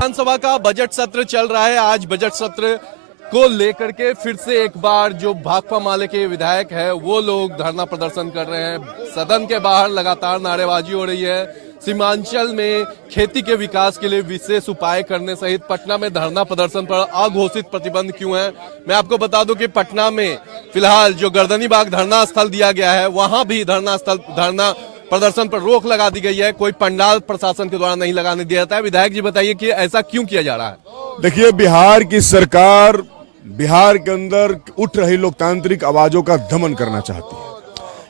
विधानसभा का बजट सत्र चल रहा है। आज बजट सत्र को लेकर के फिर से एक बार जो भाकपा माले के विधायक है वो लोग धरना प्रदर्शन कर रहे हैं। सदन के बाहर लगातार नारेबाजी हो रही है। सीमांचल में खेती के विकास के लिए विशेष उपाय करने सहित पटना में धरना प्रदर्शन पर अघोषित प्रतिबंध क्यों है। मैं आपको बता दूं कि पटना में फिलहाल जो गर्दनी बाग धरना स्थल दिया गया है वहां भी धरना प्रदर्शन पर रोक लगा दी गई है। कोई पंडाल प्रशासन के द्वारा नहीं लगाने दिया जाता है। विधायक जी बताइए कि ऐसा क्यों किया जा रहा है। देखिए, बिहार की सरकार बिहार के अंदर उठ रही लोकतांत्रिक आवाजों का दमन करना चाहती है।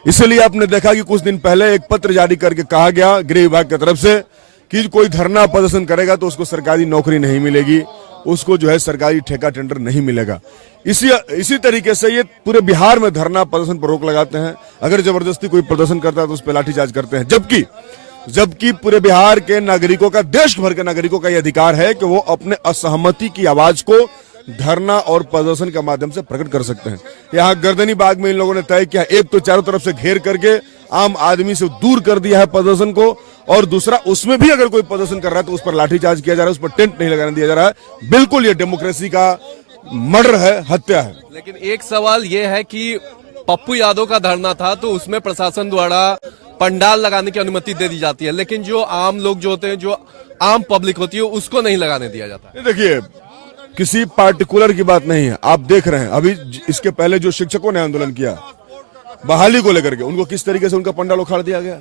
इसलिए आपने देखा कि कुछ दिन पहले एक पत्र जारी करके कहा गया गृह विभाग की तरफ से कि कोई धरना प्रदर्शन करेगा तो उसको सरकारी नौकरी नहीं मिलेगी, उसको जो है सरकारी ठेका टेंडर नहीं मिलेगा। इसी तरीके से ये पूरे बिहार में धरना प्रदर्शन पर रोक लगाते हैं। अगर जबरदस्ती कोई प्रदर्शन करता है तो उस पर लाठीचार्ज करते हैं। जबकि पूरे बिहार के नागरिकों का, देश भर के नागरिकों का यह अधिकार है कि वो अपने असहमति की आवाज को धरना और प्रदर्शन के माध्यम से प्रकट कर सकते हैं। यहाँ गर्दनी बाग में इन लोगों ने तय किया, एक तो चारों तरफ से घेर करके आम आदमी से दूर कर दिया है प्रदर्शन को, और दूसरा उसमें भी अगर कोई प्रदर्शन कर रहा है तो उस पर लाठीचार्ज किया जा रहा है, उस पर टेंट नहीं लगाने दिया जा रहा है। बिल्कुल ये डेमोक्रेसी का मर्डर है, हत्या है। लेकिन एक सवाल ये है कि पप्पू यादव का धरना था तो उसमें प्रशासन द्वारा पंडाल लगाने की अनुमति दे दी जाती है, लेकिन जो आम लोग जो होते हैं, जो आम पब्लिक होती है, उसको नहीं लगाने दिया जाता। देखिए, किसी पार्टिकुलर की बात नहीं है। आप देख रहे हैं अभी इसके पहले जो शिक्षकों ने आंदोलन किया बहाली को लेकर के, उनको किस तरीके से उनका पंडाल उखाड़ दिया गया।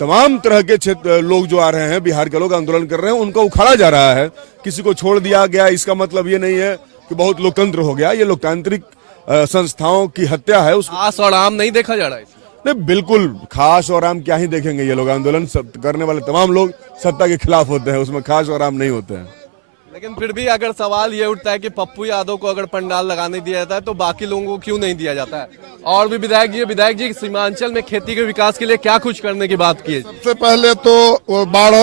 तमाम तरह के क्षेत्र लोग जो आ रहे हैं, बिहार के लोग आंदोलन कर रहे हैं, उनको उखाड़ा जा रहा है, किसी को छोड़ दिया गया। इसका मतलब ये नहीं है कि बहुत लोकतंत्र हो गया। ये लोकतांत्रिक संस्थाओं की हत्या है। खास और आम नहीं देखा जा रहा है। नहीं, बिल्कुल खास और आम क्या ही देखेंगे। ये लोग आंदोलन करने वाले तमाम लोग सत्ता के खिलाफ होते हैं, उसमें खास और आम नहीं होते हैं। लेकिन फिर भी अगर सवाल ये उठता है कि पप्पू यादव को अगर पंडाल लगाने दिया जाता है तो बाकी लोगों को क्यों नहीं दिया जाता है। और भी विधायक जी सीमांचल में खेती के विकास के लिए क्या कुछ करने की बात की है। सबसे पहले तो बाढ़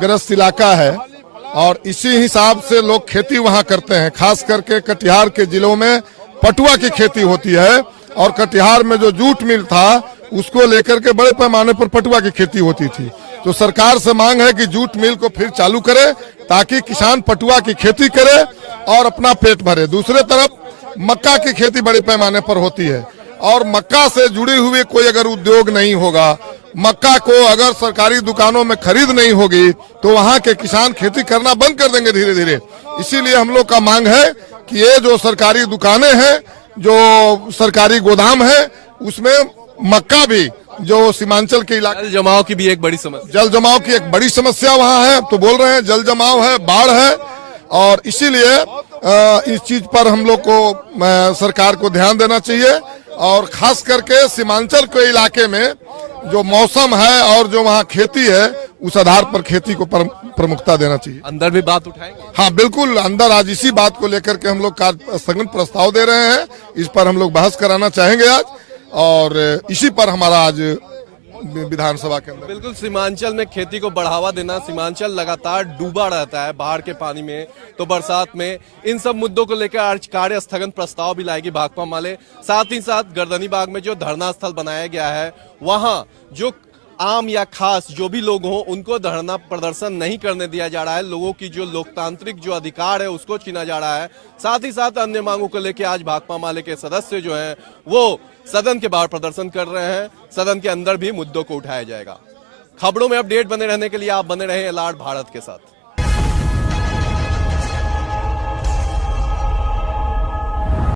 ग्रस्त इलाका है और इसी हिसाब से लोग खेती वहाँ करते हैं। खास करके कटिहार के जिलों में पटुआ की खेती होती है और कटिहार में जो जूट मिल था उसको लेकर के बड़े पैमाने पर पटुआ की खेती होती थी। तो सरकार से मांग है कि जूट मिल को फिर चालू करे ताकि किसान पटुआ की खेती करे और अपना पेट भरे। दूसरे तरफ मक्का की खेती बड़े पैमाने पर होती है और मक्का से जुड़े हुए कोई अगर उद्योग नहीं होगा, मक्का को अगर सरकारी दुकानों में खरीद नहीं होगी तो वहाँ के किसान खेती करना बंद कर देंगे धीरे धीरे। इसीलिए हम लोग का मांग है कि ये जो सरकारी दुकानें हैं, जो सरकारी गोदाम है, उसमें मक्का भी जो सीमांचल के इलाके, जल जमाव की भी एक बड़ी समस्या, जल जमाव की एक बड़ी समस्या वहाँ है। तो बोल रहे हैं जल जमाव है, बाढ़ है, और इसीलिए इस चीज पर हम लोग को सरकार को ध्यान देना चाहिए। और खास करके सीमांचल के इलाके में जो मौसम है और जो वहाँ खेती है उस आधार पर खेती को प्रमुखता देना चाहिए। अंदर भी बात उठाएंगे। हाँ बिल्कुल, अंदर आज इसी बात को लेकर के हम लोग स्थगन प्रस्ताव दे रहे हैं। इस पर हम लोग बहस कराना चाहेंगे आज, और इसी पर हमारा आज विधानसभा के अंदर। बिल्कुल, सीमांचल में खेती को बढ़ावा देना। सीमांचल लगातार डूबा रहता है बाढ़ के पानी में, तो बरसात में इन सब मुद्दों को लेकर आज कार्य स्थगन प्रस्ताव भी लाएगी भाकपा माले। साथ ही साथ गर्दनी बाग में जो धरना स्थल बनाया गया है वहां जो आम या खास जो भी लोग हों उनको धरना प्रदर्शन नहीं करने दिया जा रहा है। लोगों की जो लोकतांत्रिक जो अधिकार है उसको छीना जा रहा है। साथ ही साथ अन्य मांगों को लेकर आज भाकपा माले के सदस्य जो हैं वो सदन के बाहर प्रदर्शन कर रहे हैं। सदन के अंदर भी मुद्दों को उठाया जाएगा। खबरों में अपडेट बने रहने के लिए आप बने रहें एलआर भारत के साथ।